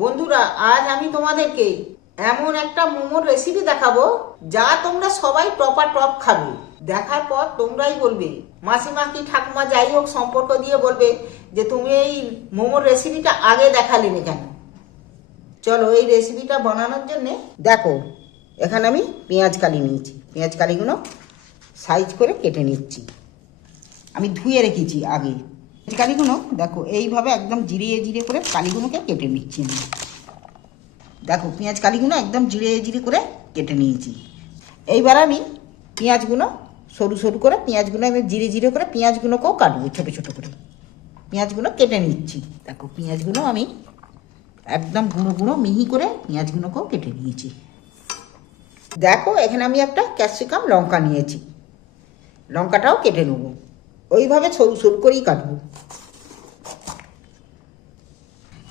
বন্ধুরা, আজ আমি তোমাদেরকে এমন একটা মোমোর রেসিপি দেখাবো যা তোমরা সবাই টপা টপ খাবে। দেখার পর তোমরাই বলবে, মাসিমা কি ঠাকুমা যাই হোক সম্পর্ক দিয়ে বলবে যে তুমি এই মোমোর রেসিপিটা আগে দেখালে না কেন? চলো এই রেসিপিটা বানানোর জন্যে, দেখো, এখানে আমি পেঁয়াজ কালি নিয়েছি। পেঁয়াজ কালিগুলো সাইজ করে কেটে নিচ্ছি। আমি ধুয়ে রেখেছি আগে। কালিগুলো দেখো, এইভাবে একদম জিরিয়ে জিরে করে কালিগুলোকে কেটে নিচ্ছি আমি। দেখো, পেঁয়াজ কালিগুলো একদম জিরে জিরে করে কেটে নিয়েছি। এইবার আমি পেঁয়াজগুলো সরু সরু করে পেঁয়াজগুলো আমি জিরে জিরে করে পেঁয়াজগুলোকেও কাটবো ছোটো ছোটো করে। পেঁয়াজগুলো কেটে নিচ্ছি। দেখো পেঁয়াজগুলো আমি একদম গুঁড়ো গুঁড়ো মিহি করে পেঁয়াজগুলোকেও কেটে নিয়েছি। দেখো, এখানে আমি একটা ক্যাপসিকাম লঙ্কা নিয়েছি। লঙ্কাটাও কেটে নেব। ওইভাবে সরু সরু করেই কাটবো।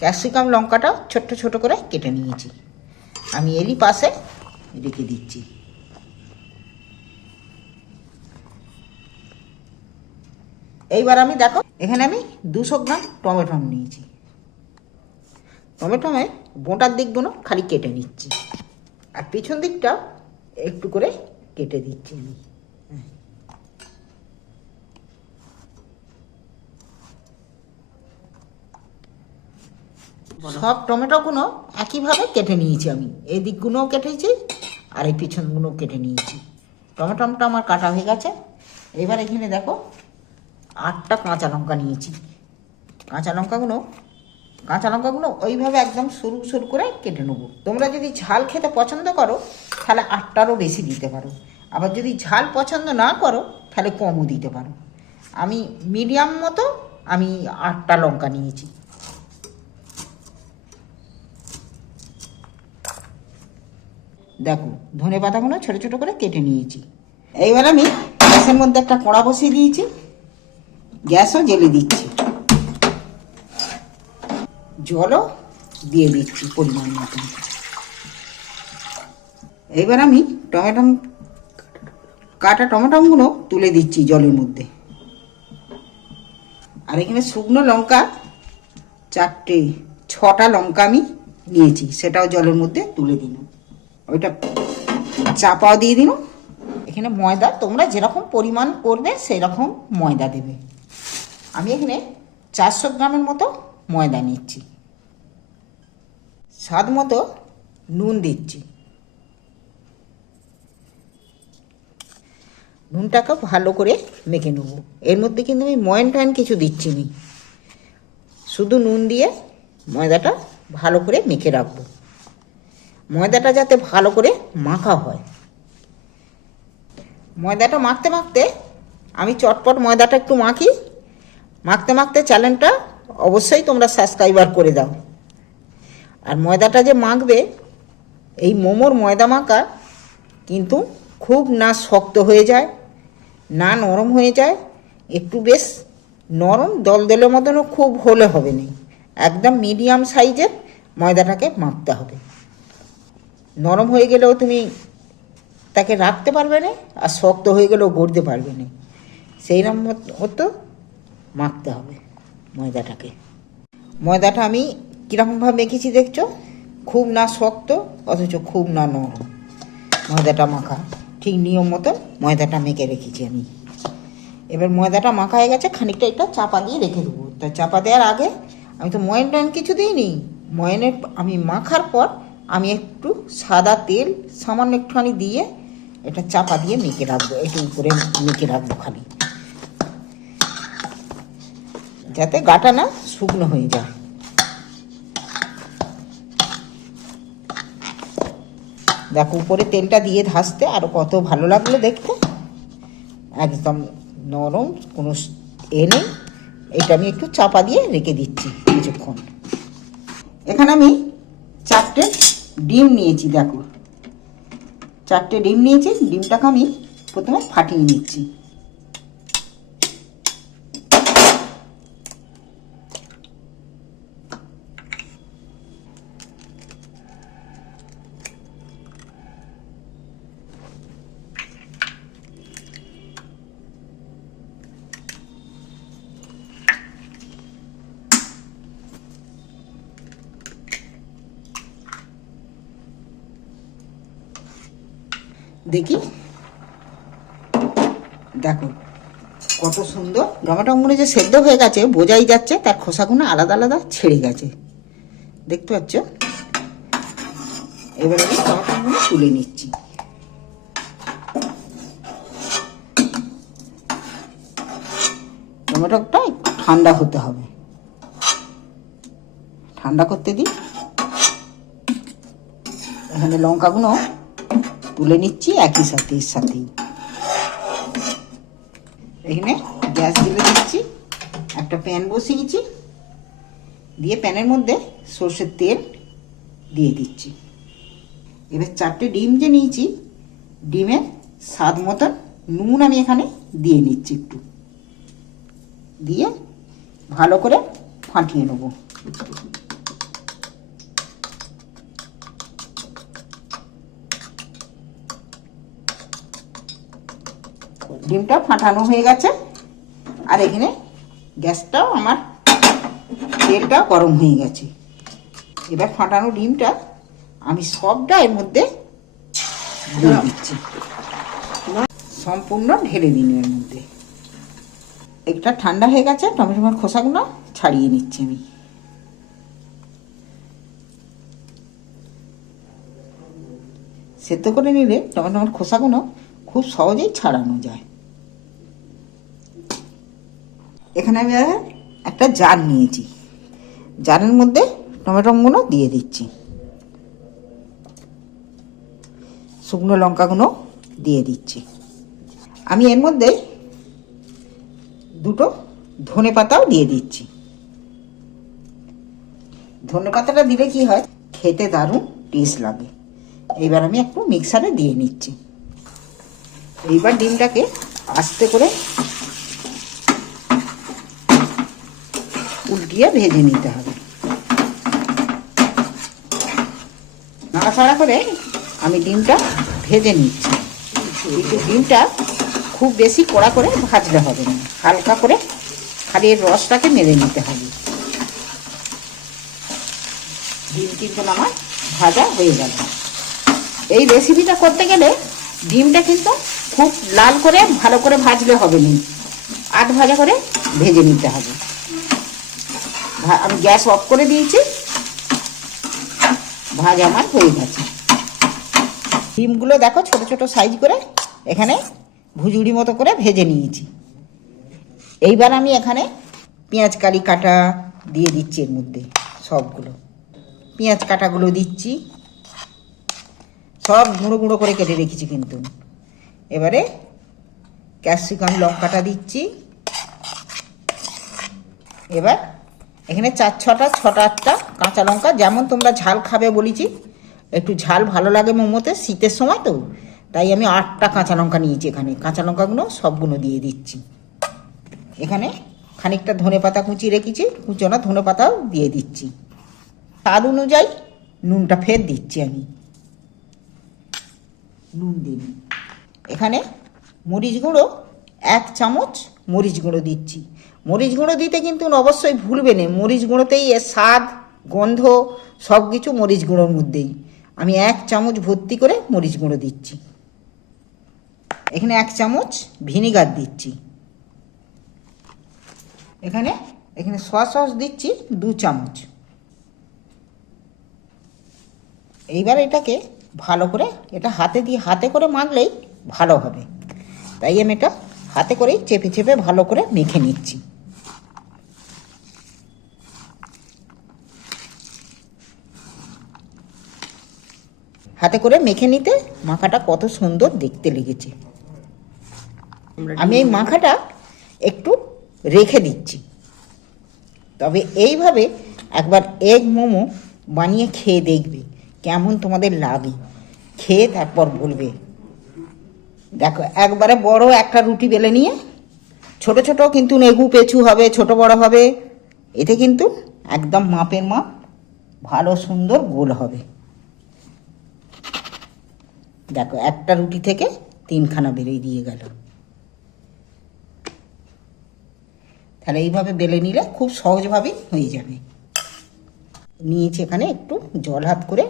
ক্যাপসিকাম লঙ্কাটাও ছোট্ট ছোট করে কেটে নিয়েছি। আমি এরই পাশে রেখে দিচ্ছি। এইবার আমি দেখো, এখানে আমি দুশো গ্রাম টমেটো নিয়েছি। টমেটোমে বোঁটার দিকগুলো খালি কেটে নিচ্ছি। আর পিছন দিকটা একটু করে কেটে দিচ্ছি আমি। সব টমেটোগুলো একইভাবে কেটে নিয়েছি আমি। এই দিকগুলোও কেটেছি, আর এই পিছনগুলোও কেটে নিয়েছি। টমেটোটা আমার কাটা হয়ে গেছে। এবার এখানে দেখো, আটটা কাঁচা লঙ্কা নিয়েছি। কাঁচা লঙ্কাগুলো কাঁচা লঙ্কাগুলো ওইভাবে একদম সরু সরু করে কেটে নেব। তোমরা যদি ঝাল খেতে পছন্দ করো, তাহলে আটটারও বেশি দিতে পারো। আবার যদি ঝাল পছন্দ না করো, তাহলে কমও দিতে পারো। আমি মিডিয়াম মতো আমি আটটা লঙ্কা নিয়েছি। দেখো, ধনে পাতাগুলো ছোটো ছোটো করে কেটে নিয়েছি। এইবার আমি গ্যাসের মধ্যে একটা কড়া বসিয়ে দিয়েছি। গ্যাসও জ্বেলে দিচ্ছি। জলও দিয়ে দিচ্ছি পরিমাণ মতন এইবার আমি টমেটো, কাটা টমেটোগুলো তুলে দিচ্ছি জলের মধ্যে। আর এখানে শুকনো লঙ্কা, চারটে, ছটা লঙ্কা আমি নিয়েছি, সেটাও জলের মধ্যে তুলে দিলাম। ওইটা চাপাও দিয়ে দিলাম এখানে ময়দা, তোমরা যেরকম পরিমাণ করবে, সেরকম ময়দা দেবে। আমি এখানে চারশো গ্রামের মতো ময়দা নিচ্ছি। স্বাদ মতো নুন দিচ্ছি। নুনটাকে ভালো করে মেখে নেব। এর মধ্যে কিন্তু আমি ময়ন টয়ন কিছু দিচ্ছি নি। শুধু নুন দিয়ে ময়দাটা ভালো করে মেখে রাখব। ময়দাটা যাতে ভালো করে মাখা হয়। ময়দাটা মাখতে মাখতে আমি চটপট ময়দাটা একটু মাখি। মাখতে মাখতে চ্যানেলটা অবশ্যই তোমরা সাবস্ক্রাইবার করে দাও। আর ময়দাটা যে মাখবে, এই মোমোর ময়দা মাখা কিন্তু খুব না শক্ত হয়ে যায়, না নরম হয়ে যায়, একটু বেশ নরম দলদলের মতনও খুব হলে হবে না। একদম মিডিয়াম সাইজের ময়দাটাকে মাখতে হবে। নরম হয়ে গেলেও তুমি তাকে রাখতে পারবে না, আর শক্ত হয়ে গেলেও গড়তে পারবে না। সেই রকম মতো মাখতে হবে ময়দাটাকে। ময়দাটা আমি কীরকমভাবে মেখেছি দেখছ? খুব না শক্ত, অথচ খুব না নরম। ময়দাটা মাখা। ঠিক নিয়ম মতো ময়দাটা মেখে রেখেছি আমি। এবার ময়দাটা মাখা হয়ে গেছে, খানিকটা একটা চাপা দিয়ে রেখে দেবো। তা চাপা দেওয়ার আগে আমি তো ময়ন টয়ন কিছু দিইনি। ময়নের আমি মাখার পর আমি একটু সাদা তেল সামান্য একটুখানি দিয়ে এটা চাপা দিয়ে মেখে রাখব, একটু করে মেখে রাখব খালি। যাতে গাটা না শুকনো হয়ে যায়। দেখো, উপরে তেলটা দিয়ে ধাসতে আরও কত ভালো লাগল দেখতে। একদম নরম, কোনো এ নেই। এটা আমি একটু চাপা দিয়ে রেখে দিচ্ছি কিছুক্ষণ। এখানে আমি ডিম নিয়েছি দেখো। চারটে ডিম নিয়েছি ডিমটাকে আমি প্রথমে ফাটিয়ে নিচ্ছি। দেখি। দেখো, কত সুন্দর। টমেটোগুলো যে সেদ্ধ হয়ে গেছে, বোঝাই যাচ্ছে, তার খোসাগুলো আলাদা আলাদা ছেড়ে গেছে। দেখতে পাচ্ছ? এবার আমি টমেটোগুলো তুলে নিচ্ছি। টমেটোটা ঠান্ডা হতে হবে। ঠান্ডা করতে দিই। এখানে লঙ্কাগুলো তুলে নিচ্ছি, একই সাথে, এর সাথেই। এখানে গ্যাস জ্বেলে দিচ্ছি, একটা প্যান বসিয়েছি দিয়ে প্যানের মধ্যে সর্ষের তেল দিয়ে দিচ্ছি। এবার চারটে ডিম যে নিয়েছি, ডিমের স্বাদ মতন নুন আমি এখানে দিয়ে নিচ্ছি একটু। দিয়ে ভালো করে ফাটিয়ে নেব। ডিমটা ফাটানো হয়ে গেছে। আর এখানে গ্যাসটাও আমার তেলটা গরম হয়ে গেছে। এবার ফাটানো ডিমটা আমি সবটা এর মধ্যে দিচ্ছি। সম্পূর্ণ ঢেলে দিন এর মধ্যে। একটা ঠান্ডা হয়ে গেছে, টমেটোর খোসাগুলো ছাড়িয়ে নিচ্ছি আমি। সেদ্ধ করে নিলে টমেটোর খোসাগুলো খুব সহজেই ছাড়ানো যায়। এখানে আমি একটা জার নিয়েছি। জারের মধ্যে টমেটোগুলো দিয়ে দিচ্ছি। শুকনো লঙ্কাগুলো দিয়ে দিচ্ছি। আমি এর মধ্যে দুটো ধনে পাতাও দিয়ে দিচ্ছি। ধনে পাতাটা দিলে কি হয়? খেতে দারুণ টেস্ট লাগে। এইবার আমি একটু মিক্সারে দিয়ে নিচ্ছি। এইবার ডিমটাকে আস্তে করে উল্টিয়ে ভেজে নিতে হবে। নাড়াচাড়া করে আমি ডিমটা ভেজে নিচ্ছি। ডিমটা খুব বেশি কড়া করে ভাজলে হবে না। হালকা করে খালি এর রসটাকে মেরে নিতে হবে। ডিম কিন্তু আমার ভাজা হয়ে গেল। এই রেসিপিটা করতে গেলে ডিমটা কিন্তু খুব লাল করে ভালো করে ভাজলে হবে না। আধ ভাজা করে ভেজে নিতে হবে। আমি গ্যাস অফ করে দিয়েছি। ভাজা আমার হয়ে গেছে। ডিমগুলো দেখো ছোট ছোট সাইজ করে এখানে ভুজুড়ি মতো করে ভেজে নিয়েছি। এইবার আমি এখানে পেঁয়াজ কালি কাটা দিয়ে দিচ্ছি এর মধ্যে সবগুলো। পেঁয়াজ কাটাগুলো দিচ্ছি। সব গুঁড়ো গুঁড়ো করে কেটে রেখেছি কিন্তু। এবারে ক্যাপসিকাম লঙ্কাটা দিচ্ছি। এবার এখানে চার, ছটা ছটা, আটটা কাঁচা লঙ্কা, যেমন তোমরা ঝাল খাবে বলেছি। একটু ঝাল ভালো লাগে মোমোতে, শীতের সময় তো। তাই আমি আটটা কাঁচা লঙ্কা নিয়েছি এখানে। কাঁচা লঙ্কাগুলো সবগুলো দিয়ে দিচ্ছি। এখানে খানিকটা ধনে পাতা কুচি রেখেছি, কুচোনা ধনে পাতাও দিয়ে দিচ্ছি। স্বাদ অনুযায়ী নুনটা ফের দিচ্ছি আমি। নুন দিন এখানে মরিচ গুঁড়ো এক চামচ মরিচ গুঁড়ো দিচ্ছি। মরিচ গুঁড়ো দিতে কিন্তু অবশ্যই ভুলবে না। মরিচ গুঁড়োতেই এর স্বাদ, গন্ধ সব কিছু মরিচ গুঁড়োর মধ্যেই। আমি এক চামচ ভর্তি করে মরিচ গুঁড়ো দিচ্ছি। এখানে এক চামচ ভিনিগার দিচ্ছি। এখানে এখানে সয়া সস দিচ্ছি দু চামচ। এইবার এটাকে ভালো করে, এটা হাতে দিয়ে, হাতে করে মাখলেই ভালো হবে। তাই আমি এটা হাতে করেই চেপে চেপে ভালো করে মেখে নিচ্ছি। হাতে করে মেখে নিতে মাখাটা কত সুন্দর দেখতে লেগেছে। আমি এই মাখাটা একটু রেখে দিচ্ছি। তবে এইভাবে একবার এগ মোমো বানিয়ে খেয়ে দেখবে কেমন তোমাদের লাগে। খেয়ে তারপর বলবে। দেখো, একবারে বড় একটা রুটি বেলে নিয়ে, ছোট ছোট কিন্তু নেগু পেঁচু হবে, ছোট বড় হবে, এতে কিন্তু একদম মাপের মাপ ভালো সুন্দর গোল হবে। দেখো, একটা রুটি থেকে তিনখানা বেরিয়ে দিয়ে গেল। তাহলে এইভাবে বেলে নিলে খুব সহজভাবেই হয়ে যাবে। নিয়েছি এখানে একটু জল হাত করে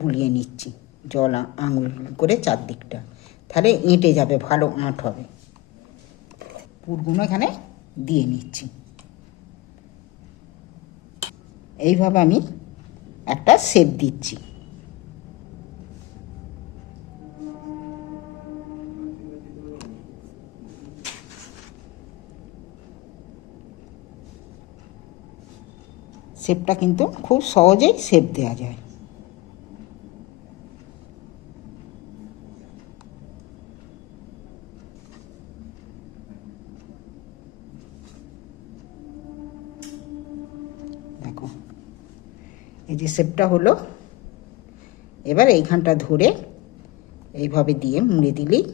বুলিয়ে নিচ্ছি, জল আঙুল করে চারদিকটা। তাহলে এঁটে যাবে, ভালো আঁট হবে। পুরগুলো এখানে দিয়ে নিচ্ছি। এইভাবে আমি একটা শেপ দিচ্ছি। শেপটা কিন্তু খুব সহজেই শেপ দেওয়া যায় দেখো এই যে শেপটা হলো। এবার এইখানটা ধরে এইভাবে দিয়ে মুড়ে দিলেই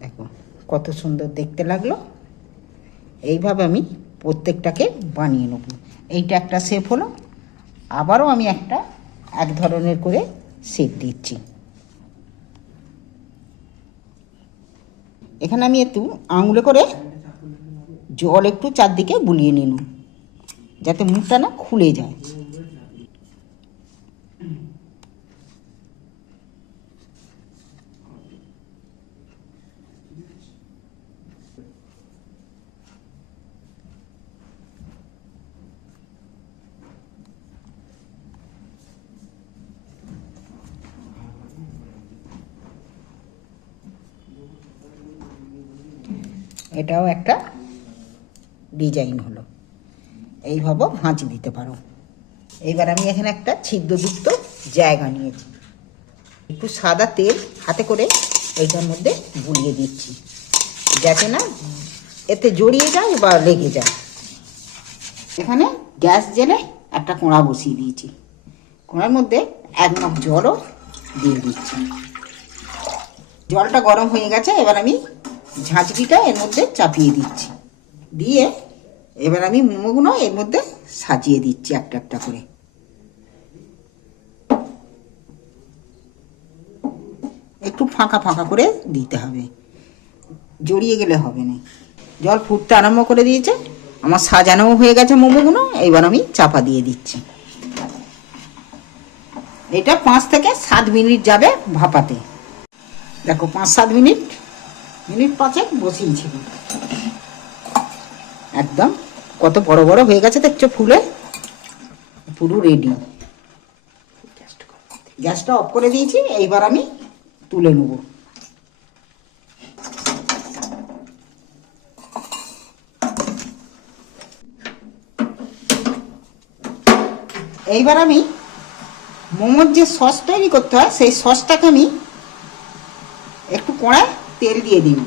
দেখো, কত সুন্দর দেখতে লাগল। এইভাবে আমি প্রত্যেকটাকে বানিয়ে নেব। এইটা একটা শেপ হলো। আবারও আমি একটা এক ধরনের করে শেপ দিচ্ছি। এখানে আমি একটু আঙুলে করে জল একটু চারদিকে বুলিয়ে নিন যাতে মুখটা না খুলে যায়। এটাও একটা ডিজাইন হলো। এইভাবে ভাঁজ দিতে পারো। এইবার আমি এখানে একটা ছিদ্রযুক্ত জায়গা নিয়েছি। একটু সাদা তেল হাতে করে এইটার মধ্যে বুলিয়ে দিচ্ছি। যাতে না এতে জড়িয়ে যায় বা লেগে যায়। এখানে গ্যাস জেলে একটা কোঁড়া বসিয়ে দিয়েছি। কোঁড়ার মধ্যে এক মগ জলও দিয়ে দিচ্ছি। জলটা গরম হয়ে গেছে, এবার আমি ঝাঁঝরিটা এর মধ্যে চাপিয়ে দিচ্ছি। দিয়ে এবার আমি মোমোগুলো এর মধ্যে সাজিয়ে দিচ্ছি একটা একটা করে। একটু ফাঁকা ফাঁকা করে দিতে হবে। জড়িয়ে গেলে হবে না। জল ফুটতে আরম্ভ করে দিয়েছে। আমার সাজানোও হয়ে গেছে মোমোগুলো। এবার আমি চাপা দিয়ে দিচ্ছি। এটা পাঁচ থেকে সাত মিনিট যাবে ভাপাতে। দেখো, পাঁচ সাত মিনিট মিনিট পাঁচেক বসিয়েছিল একদম কত বড় বড় হয়ে গেছে দেখছ ফুলে? পুরো রেডি গ্যাসটা অফ করে দিয়েছি এইবার আমি তুলে নেব। এইবার আমি মোমোর যে সস তৈরি করতে হয় সেই সসটাকে আমি একটু কড়ায় তেল দিয়ে দিন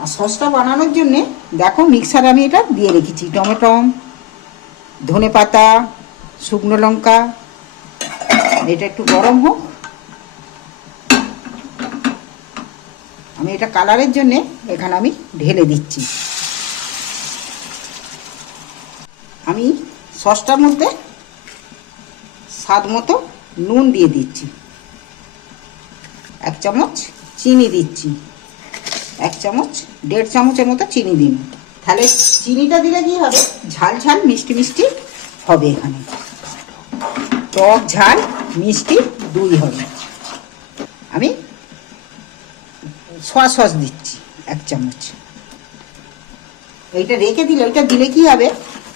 আর সসটা বানানোর জন্যে দেখো মিক্সারে আমি এটা দিয়ে রেখেছি। টমেটো, ধনে পাতা, শুকনো লঙ্কা, এটা একটু গরম হোক। আমি এটা কালারের জন্যে এখানে আমি ঢেলে দিচ্ছি। আমি সসটার মধ্যে স্বাদ মতো নুন দিয়ে দিচ্ছি। এক চামচ চিনি দিচ্ছি। এক চামচ, দেড় চামচের মতো চিনি দিন। তাহলে চিনিটা দিলে কি হবে? ঝাল ঝাল মিষ্টি মিষ্টি হবে এখানে। টক ঝাল, মিষ্টি দুই হবে। আমি সয়া সস দিচ্ছি, এক চামচ। এইটা রেখে দিলে, ওইটা দিলে কি হবে?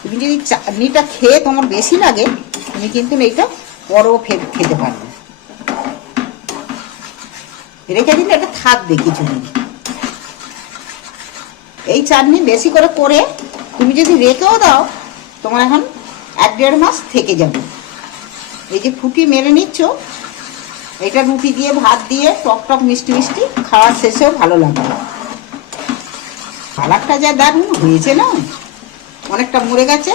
তুমি যদি চাটনিটা খেয়ে তোমার বেশি লাগে, তুমি কিন্তু এইটা পরেও খেতে পারবে। রেখে দিলে এটা থাকবে কিছুদিন। এই চাটনি বেশি করে করে তুমি যদি রেখেও দাও, তোমার এখন এক দেড় মাস থেকে যাবে। এই যে ফুটি মেরে নিচ্ছ, এটা রুটি দিয়ে, ভাত দিয়ে, টক টক, মিষ্টি মিষ্টি খাওয়ার শেষেও ভালো লাগবে কালারটা যা দারুণ হয়েছে না? অনেকটা মরে গেছে।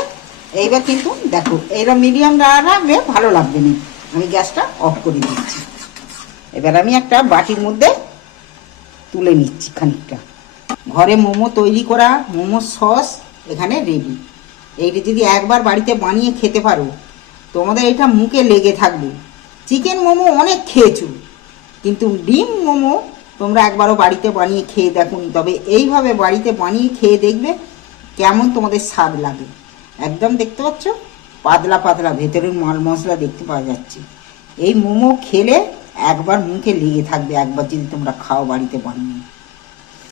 এইবার কিন্তু দেখো এইরকম মিডিয়াম রাখবে ভালো লাগবে না। আমি গ্যাসটা অফ করে দিচ্ছি। এবার আমি একটা বাটির মধ্যে তুলে নিচ্ছি খানিকটা। ঘরে মোমো তৈরি করা মোমোর সস, এখানে রেডি এইটা যদি একবার বাড়িতে বানিয়ে খেতে পারো, তোমাদের এটা মুখে লেগে থাকবে। চিকেন মোমো অনেক খেয়েছো, কিন্তু ডিম মোমো তোমরা একবারও বাড়িতে বানিয়ে খেয়ে দেখুন। তবে এইভাবে বাড়িতে বানিয়ে খেয়ে দেখবে কেমন তোমাদের স্বাদ লাগে। একদম দেখতে পাচ্ছ? পাতলা পাতলা, ভেতরের মাল মশলা দেখতে পাওয়া যাচ্ছে। এই মোমো খেলে একবার মুখে লেগে থাকবে, একবার যদি তোমরা খাও বাড়িতে বানিয়ে।